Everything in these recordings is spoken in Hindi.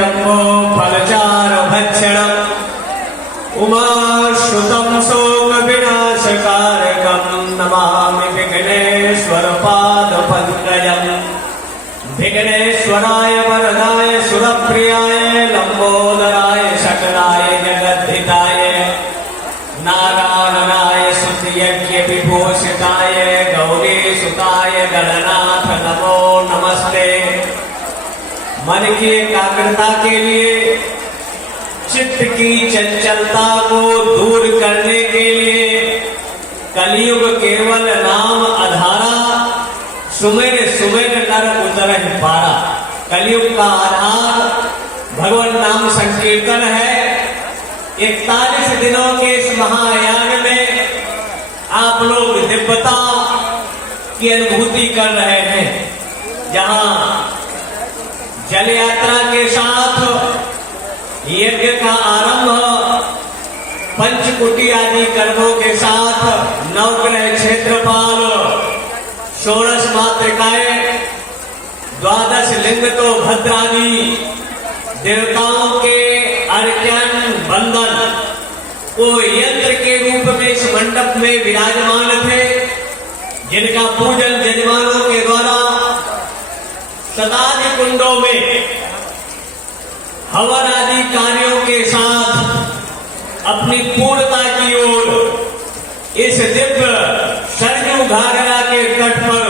जम्बो फलचारु भक्षणम् उमाश्रुतं सोम विनाशकारकं नमामि विघ्नेश्वर पादपङ्कजम्। विघ्नेश्वराय वरदाय सुरप्रियाय लंबोदराय सकलाय जगद्धिताय नारायणाय स्तुतियज्ञ विभूषिताय गौरीसुताय गणनाथ नमो नमस्ते। मन की एकाग्रता के लिए, चित्त की चंचलता को दूर करने के लिए कलयुग केवल नाम आधारा, सुमेर सुमेर नर उतर पारा। कलयुग का आधार भगवान नाम संकीर्तन है। 41 दिनों के इस महायान में आप लोग दिव्यता की अनुभूति कर रहे हैं, जहां जल यात्रा के साथ यज्ञ का आरंभ पंचकुटी आदि कर्मों के साथ नवग्रह क्षेत्रपाल 16 मातृकाएं 12 लिंग तो भद्रादि देवताओं के अर्चन बंधन वो यंत्र के रूप में इस मंडप में विराजमान थे, जिनका पूजन यजमानों के द्वारा सदादि कुंडों में हवन आदि कार्यों के साथ अपनी पूर्णता की ओर इस दिव्य सरयू घाघरा के तट पर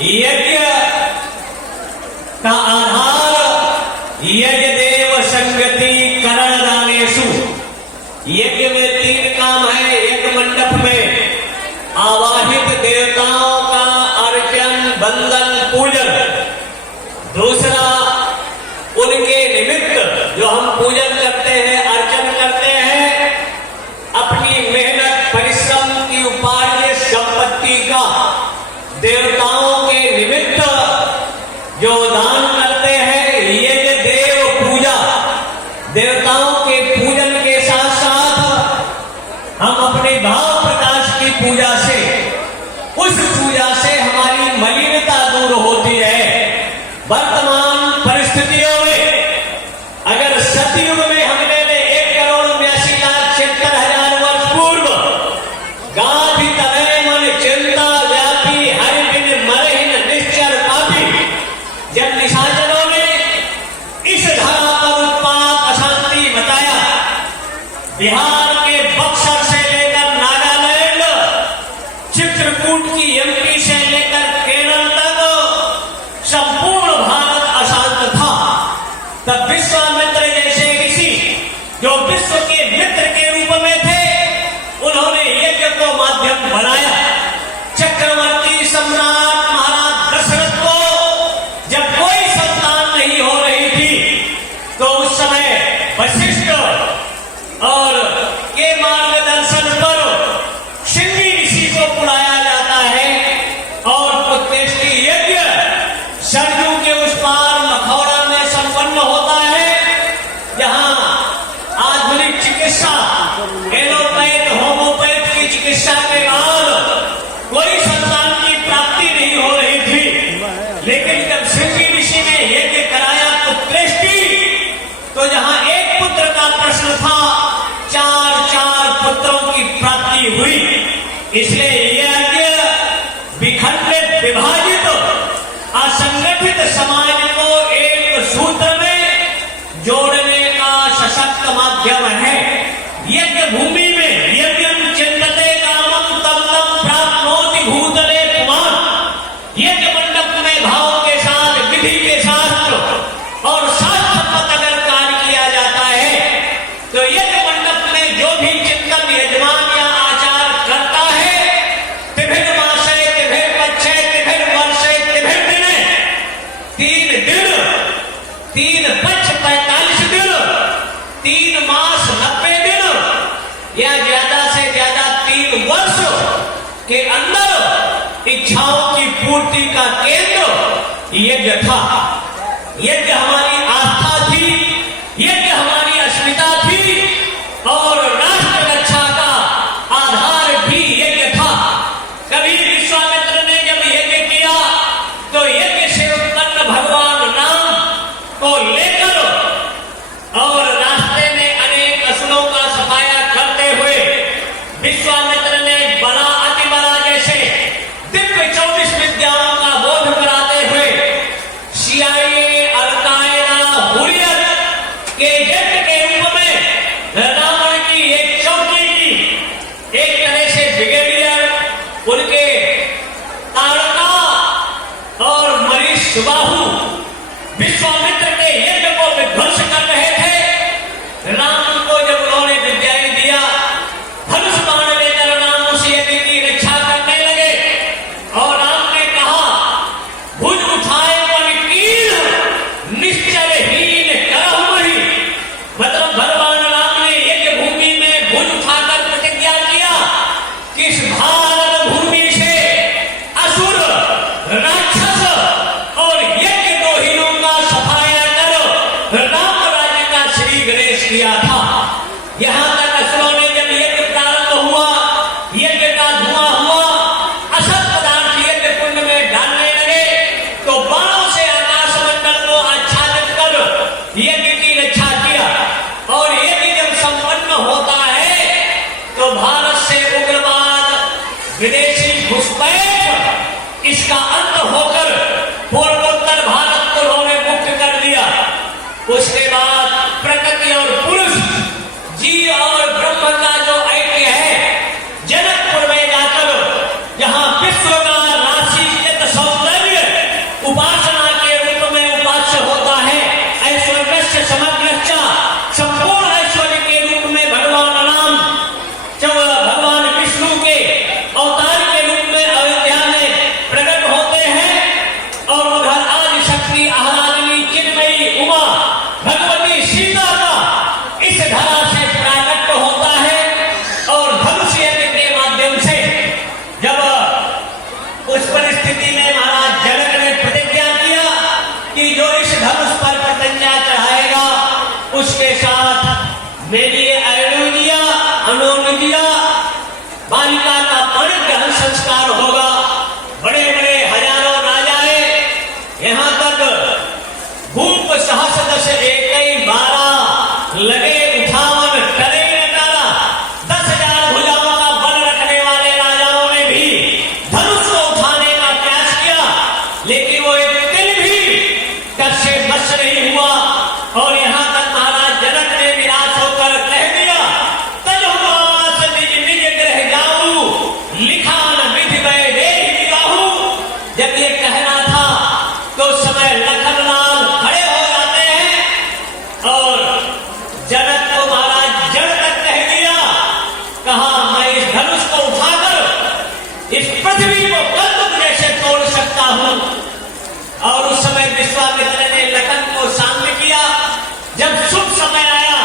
यज्ञ का आधार यज्ञ देव संगति करण दानेशु। यज्ञ में 3 काम है। एक मंडप में आवाहित देवताओं का अर्चन बंदन पूजन, दूसरा उनके निमित्त जो हम पूजन करते हैं अर्चन करते हैं अपनी मेहनत परिश्रम की उपार्जित संपत्ति का देवताओं के निमित्त जो दान करते हैं यज्ञ देव पूजा। देवताओं के पूजन के साथ साथ हम अपने भाव प्रकाश की पूजा से, उस पूजा से हमारी मलिनता दूर होती है। वर्तमान परिस्थितियों में अगर सतयुग में हमने 1,82,76,000 वर्ष पूर्व गांधी तले मन चिंता व्यापी हरि बिन मरहिन निश्चर पापी, जब निशाचरों ने इस धरा पर उत्पात अशांति बताया, बिहार के बक्सर से लेकर नागालैंड, चित्रकूट की एमपी से लेकर केरल तक संपूर्ण भारत अशांत था, तब विश्वामित्र जैसे ऋषि जो विश्व के मित्र के रूप में थे, उन्होंने यज्ञ को माध्यम बनाया। चक्रवर्ती सम्राट महाराज दशरथ को जब कोई संतान नहीं हो रही थी, तो उस समय वशिष्ठ और के मार्गदर्शन पर सिंधी ऋषि को बुलाया जाता है और पुत्रेष्टि यज्ञ सरयू के उस पार मखौड़ा में संपन्न होता है, जहां आधुनिक चिकित्सा एलोपैथ होम्योपैथ की चिकित्सा के बाद कोई संतान की प्राप्ति नहीं हो रही थी। लेकिन जब सिंधी ऋषि ने यज्ञ कराया पुत्रेष्टि, तो जहां एक पुत्र का प्रश्न था, 4 पुत्रों की प्राप्ति हुई। इसलिए यज्ञ विखंडित विभाजित असंगठित समाज को एक सूत्र में जोड़ने का सशक्त माध्यम है। यज्ञ भूमि में यज्ञं चिंतते कामं तम तम प्राप्नोति भूतले पुमान्। यज्ञ मंडप में भाव के साथ विधि के शास्त्र और शास्त्र मत अगर कार्य किया जाता है, तो यज्ञ मंडप में जो भी चिंतन यजमान या आचार करता है, तिभिर मासे तिभिर पक्षे तिभिर वर्षे तिभिर दिने, 3 दिन 3 पक्ष 45 दिन, 3 मास 90 दिन या ज्यादा से ज्यादा 3 वर्ष के अंदर इच्छाओं की पूर्ति का केंद्र यज्ञ था। यज्ञ हमारी आस्था थी, यज्ञ हमारी अस्मिता थी और राष्ट्र रक्षा का आधार भी यज्ञ था। कभी विश्वामित्र ने जब यज्ञ किया तो यज्ञ से उत्पन्न भगवान राम को लेकर सुबाहु विश्वामित्र के यज्ञ को विध्वंस कर रहे थे। राम को जब उन्होंने विद्याएं दिया, धनुष बाण लेकर राम उस यज्ञ की रक्षा करने लगे और राम ने कहा, भुज उठाए पर कील निश्चलहीन करहु ही। मतलब भगवान राम ने यज्ञ भूमि में भुज उठाकर प्रतिज्ञा किया कि इस भारत भूमि से असुर, राक्षस और यज्ञ दोहिनों का सफाया करो। राम राज्य का श्री गणेश किया था। यहां तक असुरों ने जब यज्ञ प्रारंभ हुआ, यज्ञ का धुआं हुआ, असत पदार्थ यज्ञ कुंड में डालने लगे, तो बाणों से आकाश मंडल को आच्छादित कर यज्ञ की रक्षा किया। और यज्ञ जब संपन्न होता है तो भारत से उग्रवाद, विदेशी घुसपैठ, इसका अंत होकर पूर्वोत्तर भारत को उन्होंने मुक्त कर दिया। उसके बाद प्रकृति और पुरुष, जीव और ब्रह्म का जो ऐक्य है, जनकपुर में जाकर जहां विश्व का राशियत सौंदर्य उपासना के रूप में उपास्य होता है, ऐश्वर्य समग्रच्चा, संपूर्ण ऐश्वर्य के रूप में भगवान राम भगवान विष्णु के अवतार के रूप में अयोध्या में प्रकट होते हैं। और उधर आदि शक्ति आह्लादिनी चिन्मयी उमा भगवती सीता का इस धरा से प्राकट्य होता है। और धनुष यज्ञ के माध्यम से जब उस परिस्थिति में महाराज जनक ने प्रतिज्ञा किया कि जो इस धनुष पर पतंगा चढ़ाएगा उसके साथ मेरी अरुणिया अनुनिया बालिका का परिग्रहण संस्कार होगा। बड़े बड़े हजारों राजाएं, यहां तक भूप सहस दस एक 12 लगे उठावन करे नटारा, 10,000 भुजाओं का बल रखने वाले राजाओं ने भी धनुष को उठाने का प्रयास किया, लेकिन वो एक तिल भी डर से बच नहीं हुआ। और यहां तक महाराज जनक ने निराश होकर कह दिया, तजहुमास निज निज ग्रह जाऊं, लिखा न विधि वै देहि निगाहू। जब ये कहना था तो उस समय लखनलाल खड़े हो जाते हैं और जनक को महाराज जड़ तक कह दिया, कहा मैं इस धनुष को उठाकर इस पृथ्वी को कल्प जैसे तोड़ सकता हूं। और उस समय विश्वामित्र ने लखन को शांत किया। जब शुभ समय आया,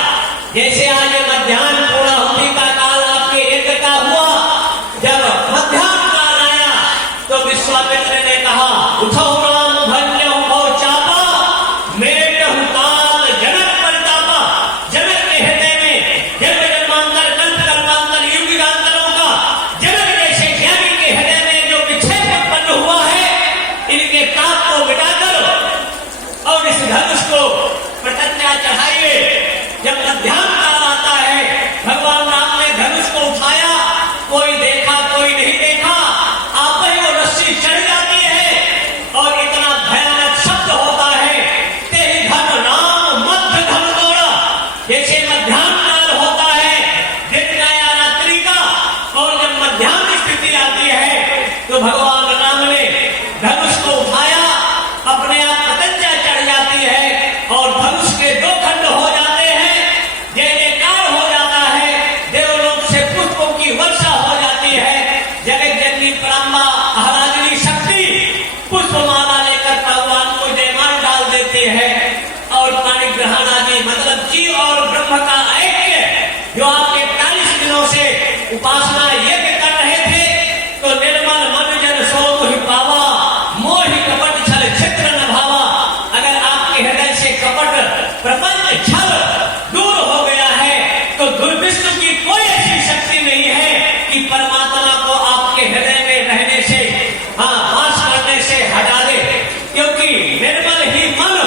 जैसे आज मध्याह्न पूर्णाहुति का काल आपके यज्ञ का हुआ, जब मध्याह्न काल आया तो विश्वामित्र ने कहा, उठो राम भन्यहु भव चापा, मेटहु काल जनक परितापा। जनक के हृदय में जन्म जन्मांतर कल्प कल्पांतर युग युगांतरों का जनक जैसे ज्ञानी के हृदय में जो विक्षेप उत्पन्न हुआ है, इनके ताप को मिटाकर और इस धनुष को प्रतिज्ञा चढ़ाइए। जब मध्याह्न काल आता है, भगवान राम ने धनुष को उठाया, कोई देखा कोई नहीं देखा, आप ही वो रस्सी चढ़ जाती है और इतना भयानक शब्द होता है, तेहि धन राम मध्य धन तोड़ा। जैसे मध्याह्न काल होता है दिन का या रात्रि का, और जब मध्याह्न स्थिति आती है तो भगवान राम ने धनुष को उठाया, अपने आप प्रतिज्ञा चढ़ जाती है और धनुष के 2 खंड हो जाते हैं। जय जयकार हो जाता है, देवलोक से पुष्पों की वर्षा हो जाती है। जगत जननी पराम्बा आह्लादिनी शक्ति पुष्पमाला लेकर भगवान को जयमाल डाल देती है। और पाणिग्रहण आदि मतलब जीव और ब्रह्म का ऐक्य, जो आपके 40 दिनों से उपासना यज्ञ कर रहे थे, तो निर्मल मन जन सो मोहि पावा, मोहि कपट छल छिद्र न भावा। अगर आपके हृदय से कपट प्रपंच छल दूर हो गया है तो दुर्विष्णु की कोई ऐसी शक्ति नहीं है कि परमात्मा को आपके हृदय में रहने से, वास करने से हटा दे। क्योंकि निर्मल ही मन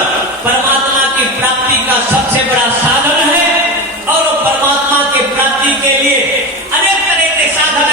परमात्मा की प्राप्ति का सबसे बड़ा साधन है। और परमात्मा की प्राप्ति के लिए अनेक तरह के साधन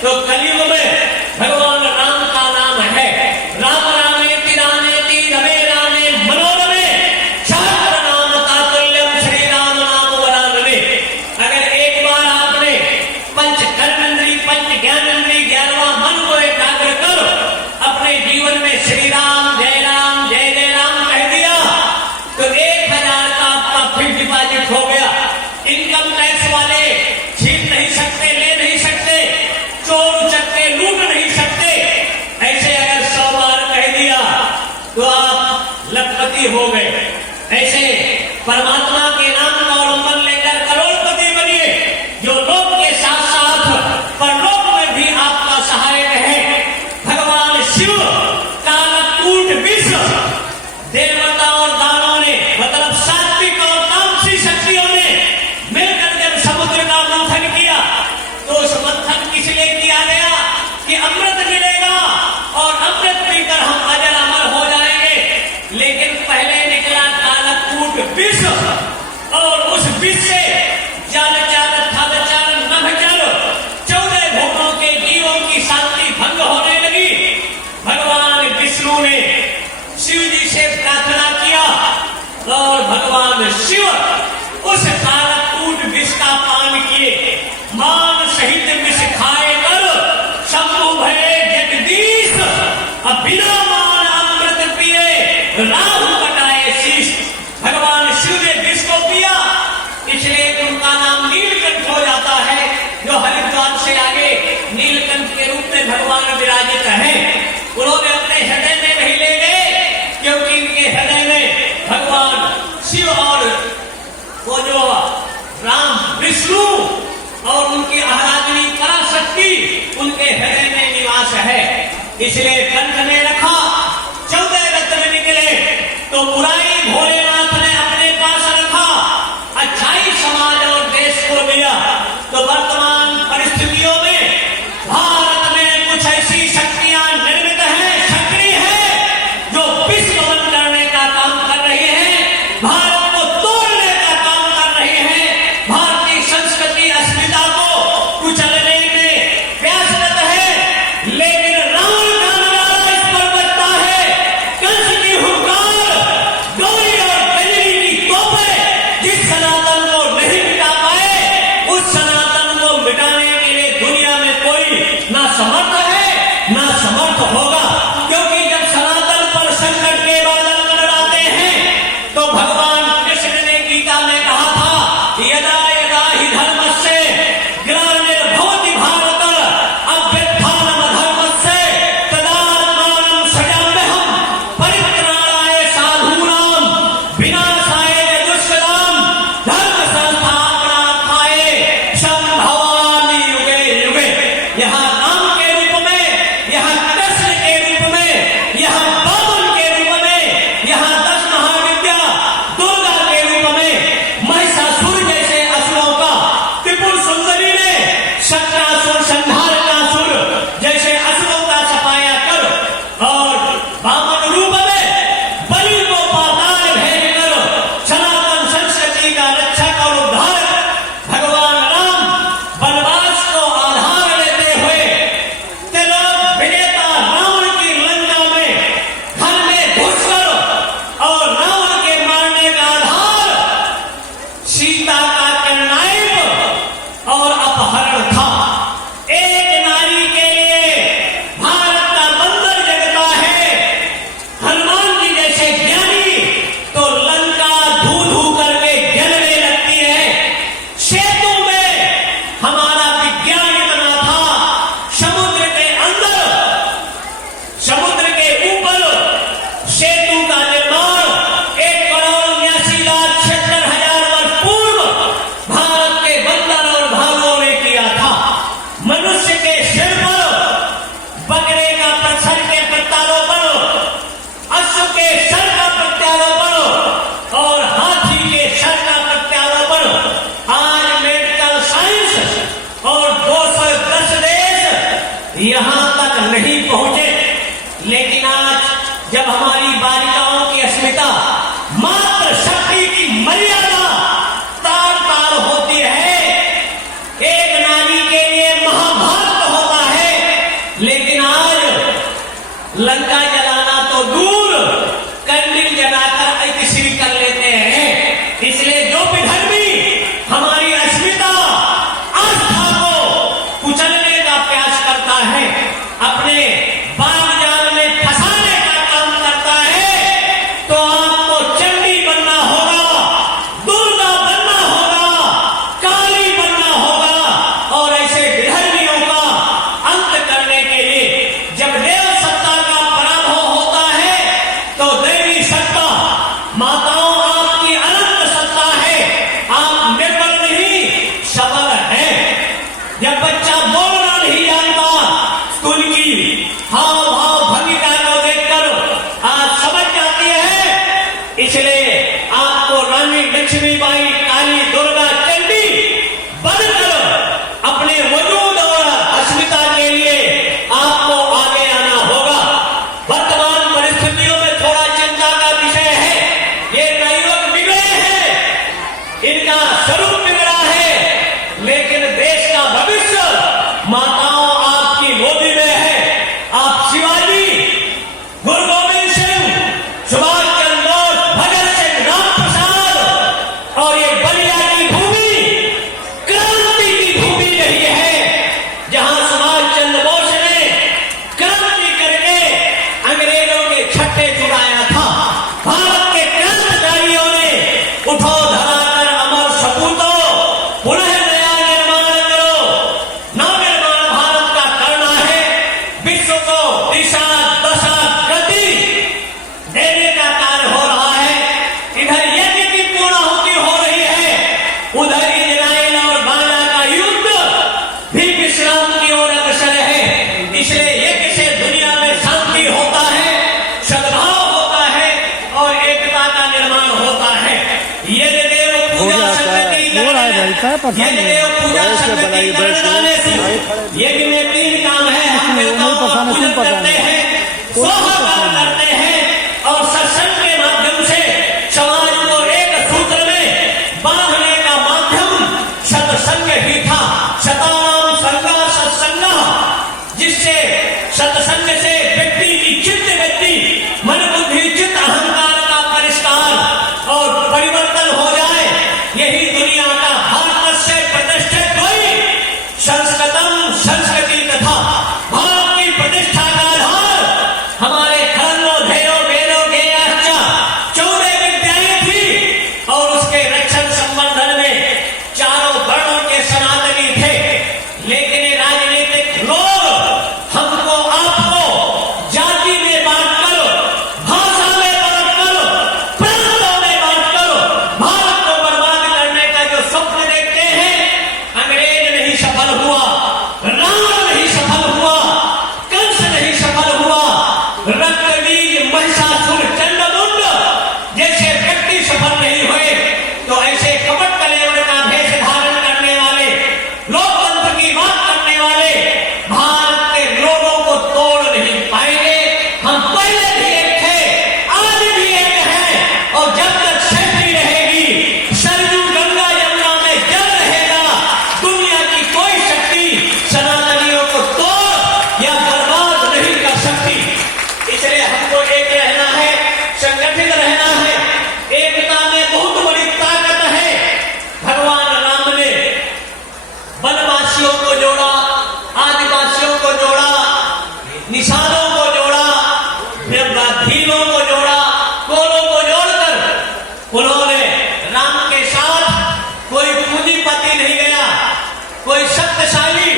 तो कलयुग में भगवान राम का नाम है राम रामेति रामेति रमे रामे मनोरमे सहस्र नाम तातुल्यम श्री राम नाम वरानने। अगर एक बार आपने पंच कर्मेंद्री पंच ज्ञानेंद्री 11वां मन को एकाग्र कर अपने जीवन में श्री राम जय राम कह दिया तो 1000 का आपका फिक्स डिपॉजिट हो गया। इनकम टैक्स वाले छीन नहीं सकते, ले नहीं सकते, चोर उचक्के लूट नहीं सकते। ऐसे अगर 100 बार कह दिया तो आप लखपति हो गए। ऐसे परमात्मा के नाम का अवलंबन लेकर करोड़पति बनिए जो लोक के साथ साथ परलोक में भी आपका सहायक है। भगवान शिव कालकूट विष देवता और दानों ने मतलब सात्विक और तामसी शक्तियों ने मिलकर जब समुद्र का मंथन किया तो उस मंथन किस लिए किया गया कि अमृत मिलेगा और अमृत पीकर हम अजर अमर हो जाएंगे। लेकिन पहले निकला कालकूट विष और उस विष से जल जल थल जल नभ जल 14 भूखों के जीवों की शांति भंग होने लगी। भगवान विष्णु ने शिव जी से प्रार्थना किया और भगवान शिव उस कालकूट विष का पान किए। मान सहित विष खाए कर शंभु भये जगदीश अब बिना मान अमृत पिए राहु कटाए शीश। भगवान शिव ने विष को पिया इसलिए उनका नाम नीलकंठ हो जाता है। जो हरिद्वार से आगे नीलकंठ के रूप में भगवान विराजित है। उन्होंने अपने हृदय में नहीं ले गए क्योंकि इनके हृदय में भगवान शिव और वो जो राम विष्णु और उनकी आराधनी पराशक्ति उनके हृदय में निवास है। इसलिए कंठ में रखा 14 रत्न निकले तो बुराई भोलेनाथ ने अपने पास रखा, अच्छाई समाज और देश को दिया। तो वर्तमान परिस्थितियों में भारत में कुछ ऐसी शक्तियां निर्मित हैं, सक्रिय हैं जो विश्व बंद करने का काम कर रही हैं, भारत को तोड़ने का काम कर रही हैं, भारतीय संस्कृति अस्मिता को कुचलने में प्रयासरत है। लेकिन रावण का नजारा इस पर बचता है। कंस की हुंकार, गौरी और गजनी की तोपें जिस सनातन को नहीं मिटा पाए उस सनातन को मिटाने के लिए दुनिया में कोई ना समर्थ है ना समर्थ होगा। क्योंकि जब सनातन पर संकट के बादल मंडराते हैं तो भगवान कृष्ण ने गीता में कहा था यदा यदा ही धर्मस्य ग्लानिर्भवति भारत अभ्युत्थानम धर्मस्य तदात्मानं सृजाम्यहम् परित्राणाय साधूनां विनाशाय दुष्कृतां धर्म संस्थापनार्थाय संभवामि युगे युगे। यहाँ राम के रूप में, यहाँ कृष्ण के रूप में, यहाँ बामन के रूप में, यहाँ 10 महाविद्या दुर्गा के रूप में महिषासुर जैसे असुरों का त्रिपुर सुंदरी ने शक्रासुर संहारकासुर जैसे असुरों का सफाया कर और बामन रूप में बलि को पाताल भेजकर सनातन संस्कृति का रक्षक और उद्धारक भगवान राम वनवास को आधार लेते हुए त्रिलोक विजेता रावण की लंका में घर में घुसकर और रावण के मारने का आधार सीता का कर्णाइप और अपहरण था। एक नारी के लिए भारत का बंदर जगता है। हनुमान जी जैसे ज्ञानी तो लंका धू धू करके जलने लगती है। सेतु में हमारा विज्ञान इतना था, समुद्र के अंदर, समुद्र के ऊपर सेतु का निर्माण 1,79,76,000 वर्ष पूर्व भारत के बंदर और भालुओं ने किया था। मनुष्य के सिर पर बकरे का सर के प्रत्यारोपण, अश्व के सर का प्रत्यारोपण और हाथी के सर का प्रत्यारोपण आज मेडिकल साइंस और 210 देश यहां तक नहीं पहुंचे। लेकिन आज जब हमारी बालिकाओं की अस्मिता मात्र शक्ति की मर्यादा तार तार होती है, एक नारी के लिए महाभारत होता है। लंका जलाना तो दूर, कैंडल जलाकर ऐतिश्री कर लेते हैं। इसलिए जो विधर्मी हमारी अस्मिता आस्था को कुचलने का प्रयास करता है, अपने बाग जाल में फंसाने का काम करता है, तो आपको चंडी बनना होगा, दुर्गा बनना होगा, काली बनना होगा। और ऐसे विधर्मियों का अंत करने के लिए जब देव सत्ता का पराभव होता है तो देवी सत्ता, माताओं आपकी अनंत सत्ता है, आप निर्बल नहीं सबल है। जब बच्चा बोलना नहीं जानता तो उनकी हाव भाव भंगिका को देखकर आज समझ जाती है। इसलिए आपको रानी लक्ष्मीबाई, काली, दुर्गा, चंडी बनकर अपने वजूद और अस्मिता के लिए आपको आगे आना होगा। वर्तमान परिस्थितियों में थोड़ा चिंता का विषय है, ये नवयुवक बिगड़े हैं, इनका स्वरूप बिगड़ा है, लेकिन देश का भविष्य माताओं आपकी गोदी में है। आप शिवाजी, गुरु गोविंद सिंह, सुभाष चंद्र बोस, भगत सिंह, राम प्रसाद और ये बलिया की भूमि क्रांति की भूमि रही है, जहां सुभाष चंद्र बोस ने क्रांति करके अंग्रेजों के छट्टे छुड़ाया था। भारत के क्रांतिकारियों ने उठो धराकर अमर सपूतों, पुनः नया निर्माण करो, नवनिर्माण भारत का करना है। विश्व को दिशा दशा गति देने का कार्य हो रहा है। इधर यज्ञ की पूर्णाहुति हो रही है, उधर इजराइल और गाजा का युद्ध भी विश्राम की ओर अग्रसर है। इसलिए यज्ञ से दुनिया में शांति होता है, सद्भाव होता है और एकता का निर्माण होता है। यज्ञ देव पूजा संगति यज्ञदेव पूजा संगति करने से यज्ञ में 3 काम है। हम देवताओं का पूजन करते हैं, स्वाहा करते हैं और सत्संग के माध्यम से समाज को एक सूत्र में बांधने का माध्यम सत्संग ही था। सतानाम संगा सत्संगा, जिससे सत्संग से व्यक्ति की चित्त व्यक्ति मन बुद्धि चित्त अहंकार का परिष्कार और परिवर्तन हो जाए। यही दुनिया का भारत से प्रतिष्ठित हुई संस्कृतम संस्कृति तथा भारत की प्रतिष्ठा का आधार हमारे खरनो धेयो वेदों के 14 विद्याएं थी और उसके रक्षण संबंधन में चारों वर्णों के सनातनी थे। लेकिन ये राजनीतिक लोग हमको आपको जाति में बांट कर, भाषा में बांट कर, प्रांतों में बांट कर भारत को बर्बाद करने का जो स्वप्न देखते हैं, अंग्रेज नहीं सफल हुआ, रावण नहीं सफल हुआ, कंस नहीं सफल हुआ, रक्तबीज महिषासुर चंद्रमुंड जैसे व्यक्ति सफल नहीं हुए। तो ऐसे कपट कलेवर का भेष धारण करने वाले, लोकतंत्र की बात करने वाले भारत के लोगों को तोड़ नहीं पाएंगे। हम पहले भी एक थे, आज भी एक हैं और जब तक शक्ति रहेगी, सरयू गंगा यमुना में जल रहेगा, दुनिया की कोई शक्ति सनातनियों को तोड़ या बर्बाद नहीं कर सकती। इसलिए हमको एक रहना है, संगठित रहना है। एकता में बहुत बड़ी ताकत है। भगवान राम ने वनवासियों को जोड़ा, आदिवासियों को जोड़ा, निषादों को जोड़ा, भीलों को जोड़ा, कोलों को जोड़कर उन्होंने राम के साथ कोई पूंजीपति नहीं गया, कोई शक्तिशाली,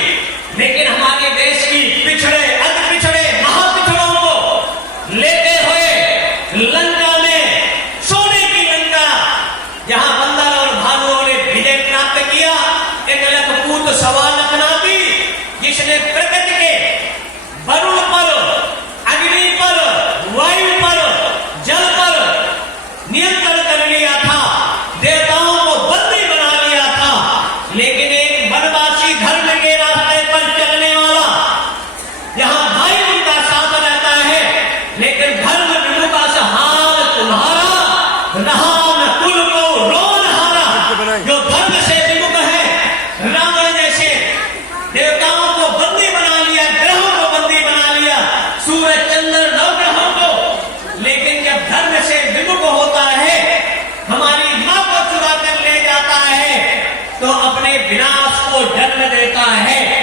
लेकिन हमारे देश की पिछड़े अति पिछड़े महापिछड़ों को लेते हुए लंका में, सोने की लंका, जहां बंदर और भालुओं ने विजय प्राप्त किया, एक लखपूत सवा लखनाती, जिसने प्रकृति के वरुण पर, अग्नि पर, वायु पर, जल पर नियंत्रण कर लिया था, देवताओं को बंदी बना लिया था। लेकिन एक वनवासी धर्म के रास्ते पर चलने वाला जन्म देता है।